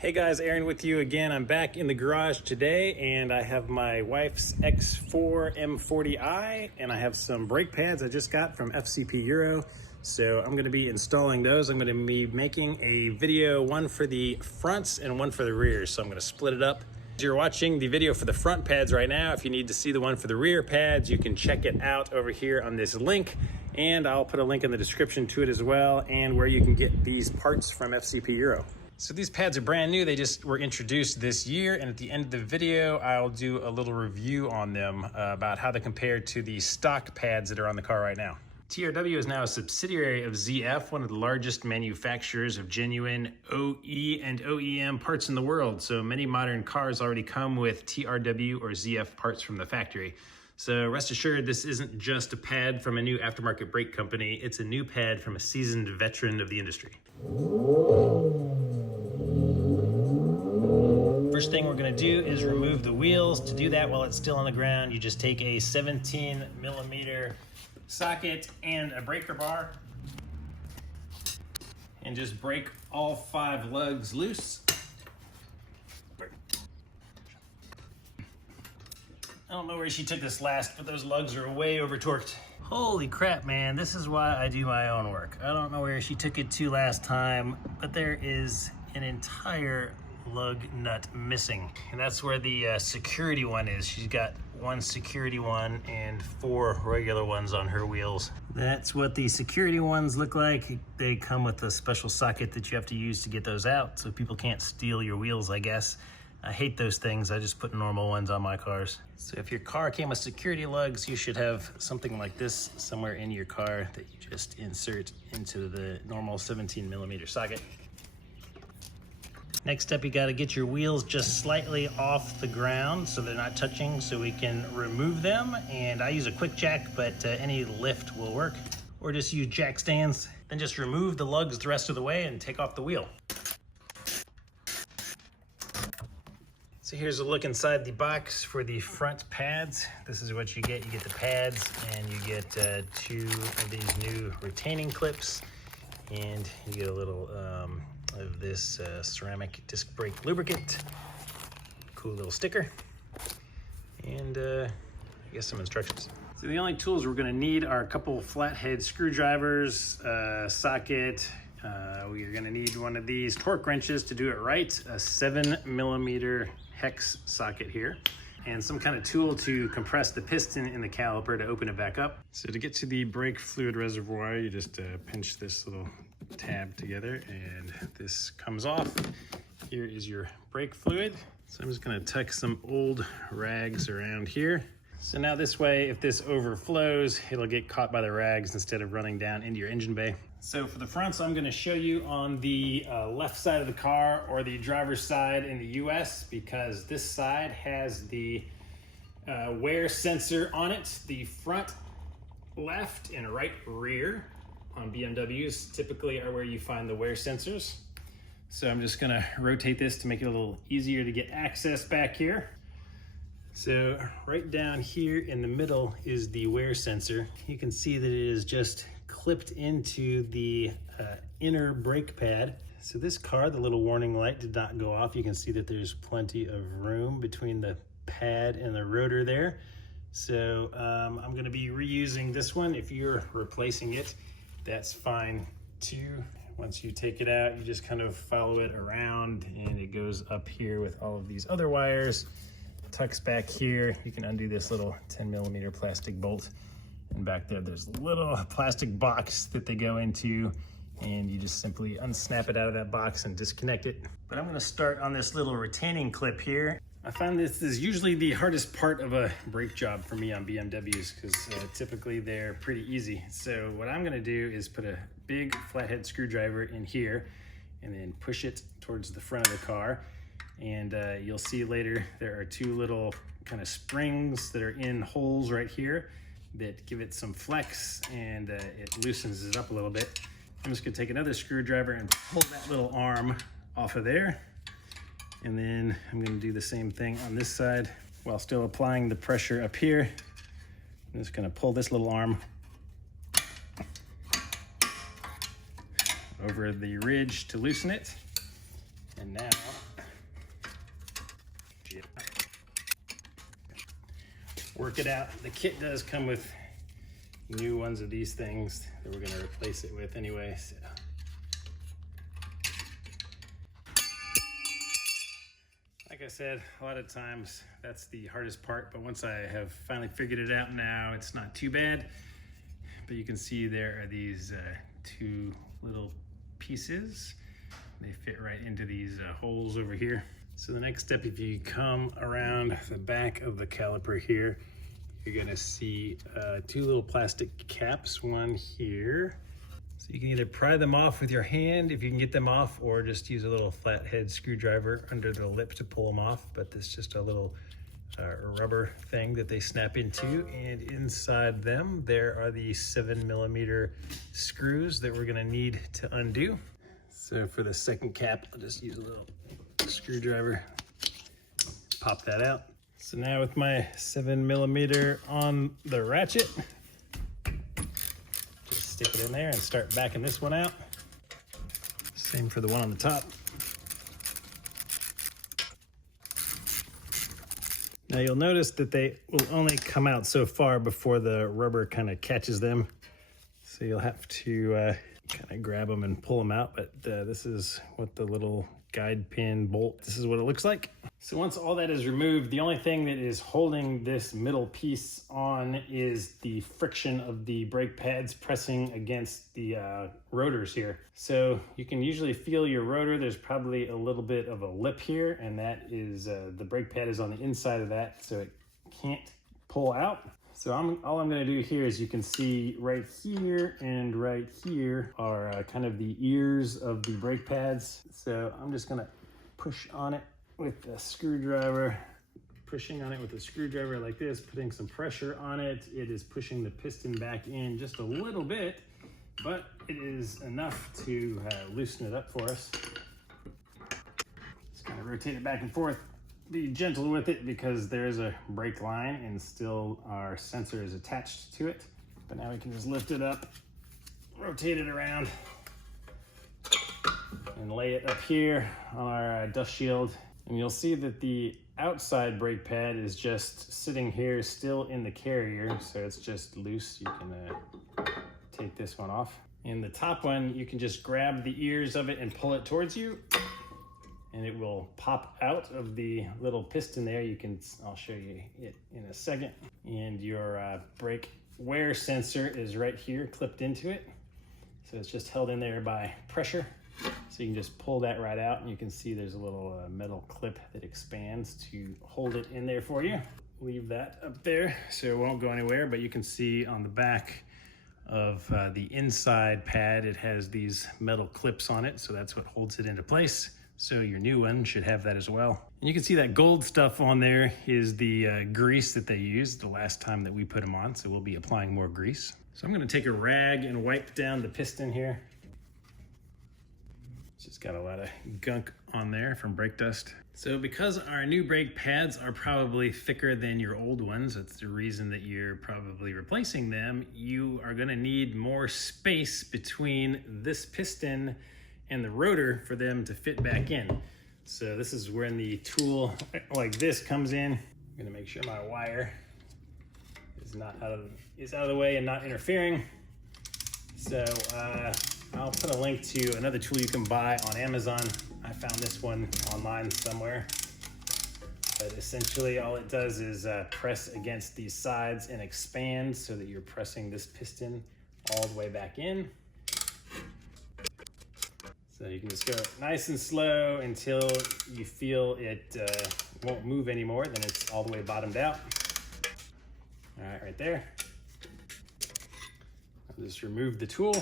Hey guys, Aaron with you again. I'm back in the garage today and I have my wife's X4 M40i and I have some brake pads I just got from FCP Euro. So I'm gonna be installing those. I'm gonna be making a video, one for the fronts and one for the rears. So I'm gonna split it up. You're watching the video for the front pads right now. If you need to see the one for the rear pads, you can check it out over here on this link. And I'll put a link in the description to it as well, and where you can get these parts from FCP Euro. So these pads are brand new. They just were introduced this year. And at the end of the video, I'll do a little review on them about how they compare to the stock pads that are on the car right now. TRW is now a subsidiary of ZF, one of the largest manufacturers of genuine OE and OEM parts in the world. So many modern cars already come with TRW or ZF parts from the factory. So rest assured, this isn't just a pad from a new aftermarket brake company. It's a new pad from a seasoned veteran of the industry. First thing we're gonna do is remove the wheels. To do that while it's still on the ground, you just take a 17mm socket and a breaker bar and just break all 5 lugs loose. I don't know where she took this last, but those lugs are way over torqued. Holy crap, man. This is why I do my own work. I don't know where she took it to last time, but there is an entire lug nut missing. And that's where the security one is. She's got 1 security one and 4 regular ones on her wheels. That's what the security ones look like. They come with a special socket that you have to use to get those out, so people can't steal your wheels, I guess. I hate those things. I just put normal ones on my cars. So if your car came with security lugs, you should have something like this somewhere in your car that you just insert into the normal 17mm socket. Next up, you gotta get your wheels just slightly off the ground so they're not touching, so we can remove them. And I use a quick jack, but any lift will work. Or just use jack stands. Then just remove the lugs the rest of the way and take off the wheel. So here's a look inside the box for the front pads. This is what you get. You get the pads and you get 2 of these new retaining clips, and you get a little of this ceramic disc brake lubricant. Cool little sticker. And I guess some instructions. So the only tools we're gonna need are a couple flathead screwdrivers, socket. We're gonna need one of these torque wrenches to do it right, a 7mm hex socket here, and some kind of tool to compress the piston in the caliper to open it back up. So to get to the brake fluid reservoir, you just pinch this little tab together and this comes off. Here is your brake fluid. So I'm just gonna tuck some old rags around here. So now this way, if this overflows, it'll get caught by the rags instead of running down into your engine bay. So for the fronts, I'm gonna show you on the left side of the car, or the driver's side in the US, because this side has the wear sensor on it. The front left and right rear on BMWs typically are where you find the wear sensors. So I'm just gonna rotate this to make it a little easier to get access back here. So right down here in the middle is the wear sensor. You can see that it is just clipped into the inner brake pad. So this car, the little warning light did not go off. You can see that there's plenty of room between the pad and the rotor there. So I'm gonna be reusing this one. If you're replacing it, that's fine too. Once you take it out, you just kind of follow it around and it goes up here with all of these other wires. Tucks back here. You can undo this little 10mm plastic bolt, and back there there's a little plastic box that they go into, and you just simply unsnap it out of that box and disconnect it. But I'm going to start on this little retaining clip here. I find this is usually the hardest part of a brake job for me on BMWs, because typically they're pretty easy. So what I'm going to do is put a big flathead screwdriver in here and then push it towards the front of the car. And you'll see later there are 2 little kind of springs that are in holes right here that give it some flex, and it loosens it up a little bit. I'm just gonna take another screwdriver and pull that little arm off of there. And then I'm gonna do the same thing on this side while still applying the pressure up here. I'm just gonna pull this little arm over the ridge to loosen it. And now work it out. The kit does come with new ones of these things that we're gonna replace it with anyway. So. Like I said, a lot of times that's the hardest part, but once I have finally figured it out now, it's not too bad. But you can see there are these two little pieces. They fit right into these holes over here. So the next step, if you come around the back of the caliper here, you're gonna see two little plastic caps, one here. So you can either pry them off with your hand if you can get them off, or just use a little flathead screwdriver under the lip to pull them off. But this is just a little rubber thing that they snap into, and inside them there are the 7mm screws that we're gonna need to undo. So for the second cap, I'll just use a little screwdriver, pop that out. So now with my 7mm on the ratchet, just stick it in there and start backing this one out. Same for the one on the top. Now you'll notice that they will only come out so far before the rubber kind of catches them. So you'll have to kind of grab them and pull them out, but this is what the little guide pin bolt, this is what it looks like. So once all that is removed, the only thing that is holding this middle piece on is the friction of the brake pads pressing against the rotors here. So you can usually feel your rotor. There's probably a little bit of a lip here, and that is the brake pad is on the inside of that, so it can't pull out. So all I'm gonna do here is, you can see right here and right here are kind of the ears of the brake pads. So I'm just gonna push on it with a screwdriver, pushing on it with a screwdriver like this, putting some pressure on it. It is pushing the piston back in just a little bit, but it is enough to loosen it up for us. Just kind of rotate it back and forth. Be gentle with it because there's a brake line and still our sensor is attached to it. But now we can just lift it up, rotate it around, and lay it up here on our dust shield. And you'll see that the outside brake pad is just sitting here still in the carrier, so it's just loose. You can take this one off. And the top one, you can just grab the ears of it and pull it towards you, and it will pop out of the little piston there. I'll show you it in a second. And your brake wear sensor is right here, clipped into it. So it's just held in there by pressure. So you can just pull that right out, and you can see there's a little metal clip that expands to hold it in there for you. Leave that up there so it won't go anywhere, but you can see on the back of the inside pad, it has these metal clips on it, so that's what holds it into place. So your new one should have that as well. And you can see that gold stuff on there is the grease that they used the last time that we put them on, so we'll be applying more grease. So I'm gonna take a rag and wipe down the piston here. It's just got a lot of gunk on there from brake dust. So because our new brake pads are probably thicker than your old ones, that's the reason that you're probably replacing them, you are gonna need more space between this piston and the rotor for them to fit back in. So this is when the tool like this comes in. I'm gonna make sure my wire is out of the way and not interfering. So I'll put a link to another tool you can buy on Amazon. I found this one online somewhere. But essentially all it does is press against these sides and expand so that you're pressing this piston all the way back in. So you can just go nice and slow until you feel it won't move anymore, then it's all the way bottomed out. All right there. I'll just remove the tool,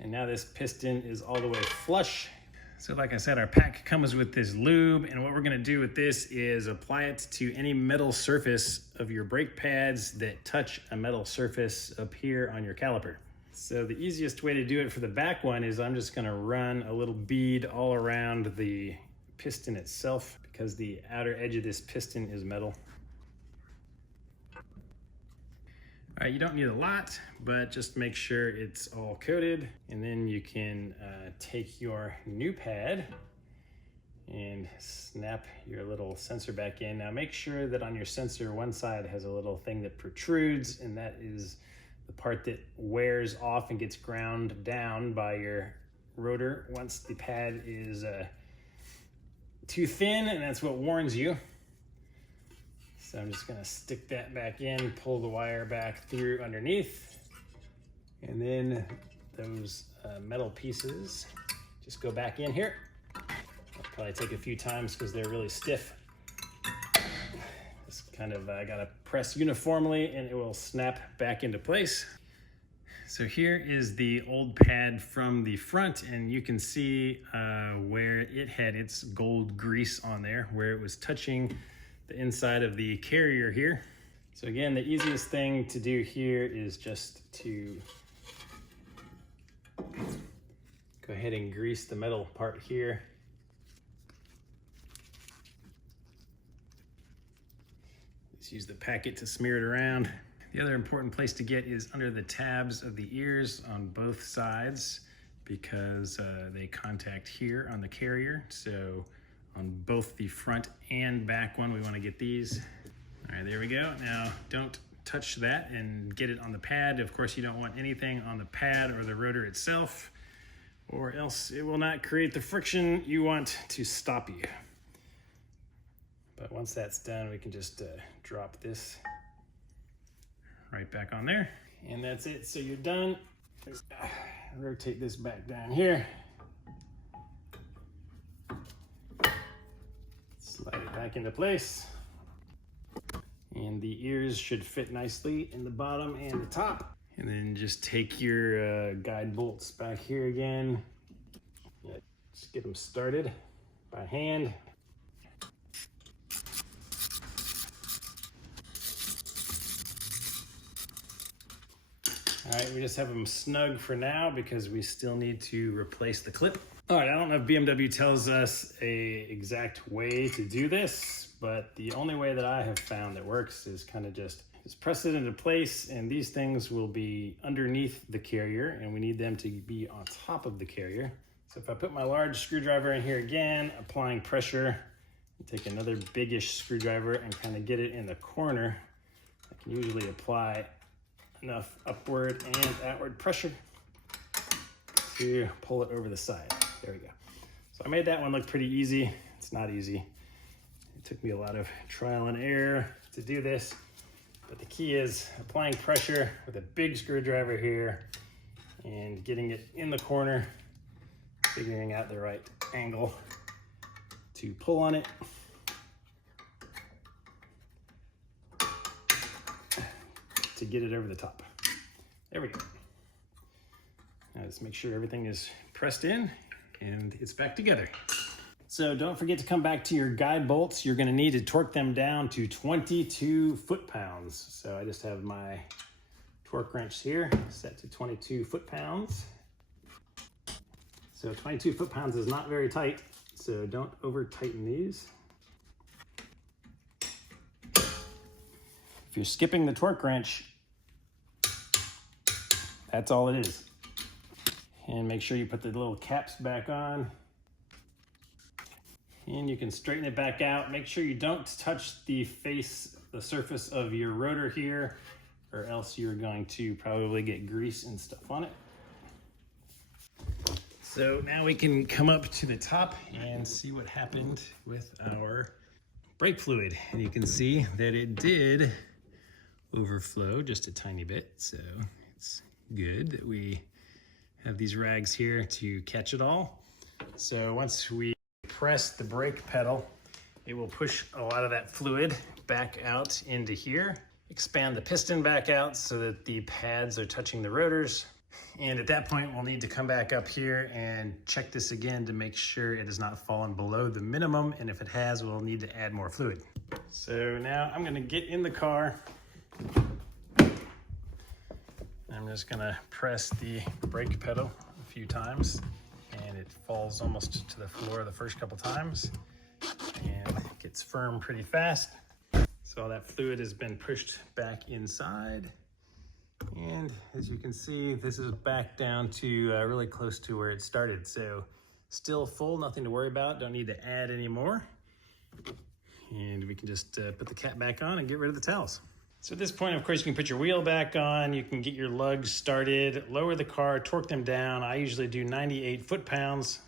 and now this piston is all the way flush. So like I said, our pack comes with this lube, and what we're gonna do with this is apply it to any metal surface of your brake pads that touch a metal surface up here on your caliper. So the easiest way to do it for the back one is I'm just gonna run a little bead all around the piston itself, because the outer edge of this piston is metal. All right, you don't need a lot, but just make sure it's all coated, and then you can take your new pad and snap your little sensor back in. Now make sure that on your sensor, one side has a little thing that protrudes, and that is the part that wears off and gets ground down by your rotor once the pad is too thin, and that's what warns you. So I'm just gonna stick that back in, pull the wire back through underneath, and then those metal pieces just go back in here. It'll probably take a few times because they're really stiff. Just kind of gotta press uniformly and it will snap back into place. So here is the old pad from the front, and you can see where it had its gold grease on there, where it was touching the inside of the carrier here. So again, the easiest thing to do here is just to go ahead and grease the metal part here. Just use the packet to smear it around. The other important place to get is under the tabs of the ears on both sides, because they contact here on the carrier. So on both the front and back one, we want to get these. All right, there we go. Now don't touch that and get it on the pad. Of course, you don't want anything on the pad or the rotor itself, or else it will not create the friction you want to stop you. But once that's done, we can just drop this right back on there. And that's it, so you're done. Rotate this back down here. Slide it back into place. And the ears should fit nicely in the bottom and the top. And then just take your guide bolts back here again. Just get them started by hand. All right, we just have them snug for now because we still need to replace the clip. All right, I don't know if BMW tells us an exact way to do this, but the only way that I have found that works is kind of just press it into place, and these things will be underneath the carrier, and we need them to be on top of the carrier. So if I put my large screwdriver in here again, applying pressure, and take another biggish screwdriver and kind of get it in the corner, I can usually apply enough upward and outward pressure to pull it over the side. There we go. So I made that one look pretty easy. It's not easy. It took me a lot of trial and error to do this, but the key is applying pressure with a big screwdriver here and getting it in the corner, figuring out the right angle to pull on it. To get it over the top. There we go. Now let's make sure everything is pressed in and it's back together. So don't forget to come back to your guide bolts. You're gonna need to torque them down to 22 foot-pounds. So I just have my torque wrench here set to 22 foot-pounds. So 22 foot-pounds is not very tight, so don't over tighten these. If you're skipping the torque wrench, that's all it is. And make sure you put the little caps back on. And you can straighten it back out. Make sure you don't touch the surface of your rotor here, or else you're going to probably get grease and stuff on it. So now we can come up to the top and see what happened with our brake fluid. And you can see that it did overflow just a tiny bit, so it's good that we have these rags here to catch it all. So once we press the brake pedal, it will push a lot of that fluid back out into here, expand the piston back out so that the pads are touching the rotors. And at that point, we'll need to come back up here and check this again to make sure it has not fallen below the minimum. And if it has, we'll need to add more fluid. So now I'm gonna get in the car. I'm just gonna press the brake pedal a few times, and it falls almost to the floor the first couple times and gets firm pretty fast. So all that fluid has been pushed back inside. And as you can see, this is back down to really close to where it started. So Still full, nothing to worry about. Don't need to add any more. And we can just put the cap back on and get rid of the towels. So at this point, of course, you can put your wheel back on, you can get your lugs started, lower the car, torque them down. I usually do 98 foot-pounds.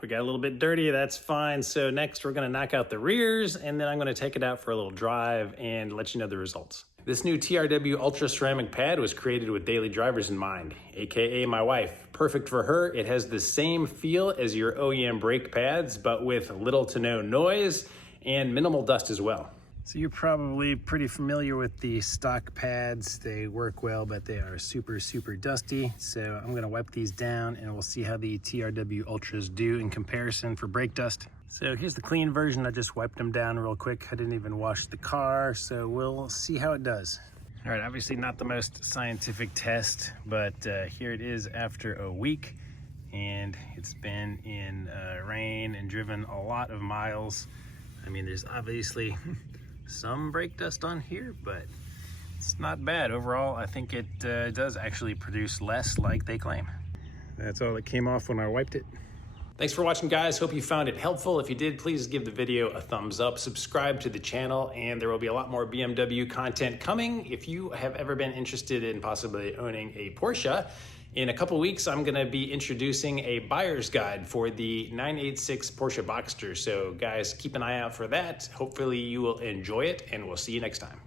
We got a little bit dirty, that's fine. So next we're gonna knock out the rears, and then I'm gonna take it out for a little drive and let you know the results. This new TRW Ultra Ceramic pad was created with daily drivers in mind, AKA my wife. Perfect for her. It has the same feel as your OEM brake pads, but with little to no noise and minimal dust as well. So you're probably pretty familiar with the stock pads. They work well, but they are super, super dusty. So I'm gonna wipe these down and we'll see how the TRW Ultras do in comparison for brake dust. So here's the clean version. I just wiped them down real quick. I didn't even wash the car, so we'll see how it does. All right, obviously not the most scientific test, but here it is after a week, and it's been in rain and driven a lot of miles. I mean, there's obviously some brake dust on here, but it's not bad. Overall, I think it does actually produce less like they claim. That's all that came off when I wiped it. Thanks for watching, guys. Hope you found it helpful. If you did, please give the video a thumbs up, subscribe to the channel, and there will be a lot more BMW content coming. If you have ever been interested in possibly owning a Porsche, in a couple weeks, I'm gonna be introducing a buyer's guide for the 986 Porsche Boxster. So guys, keep an eye out for that. Hopefully you will enjoy it, and we'll see you next time.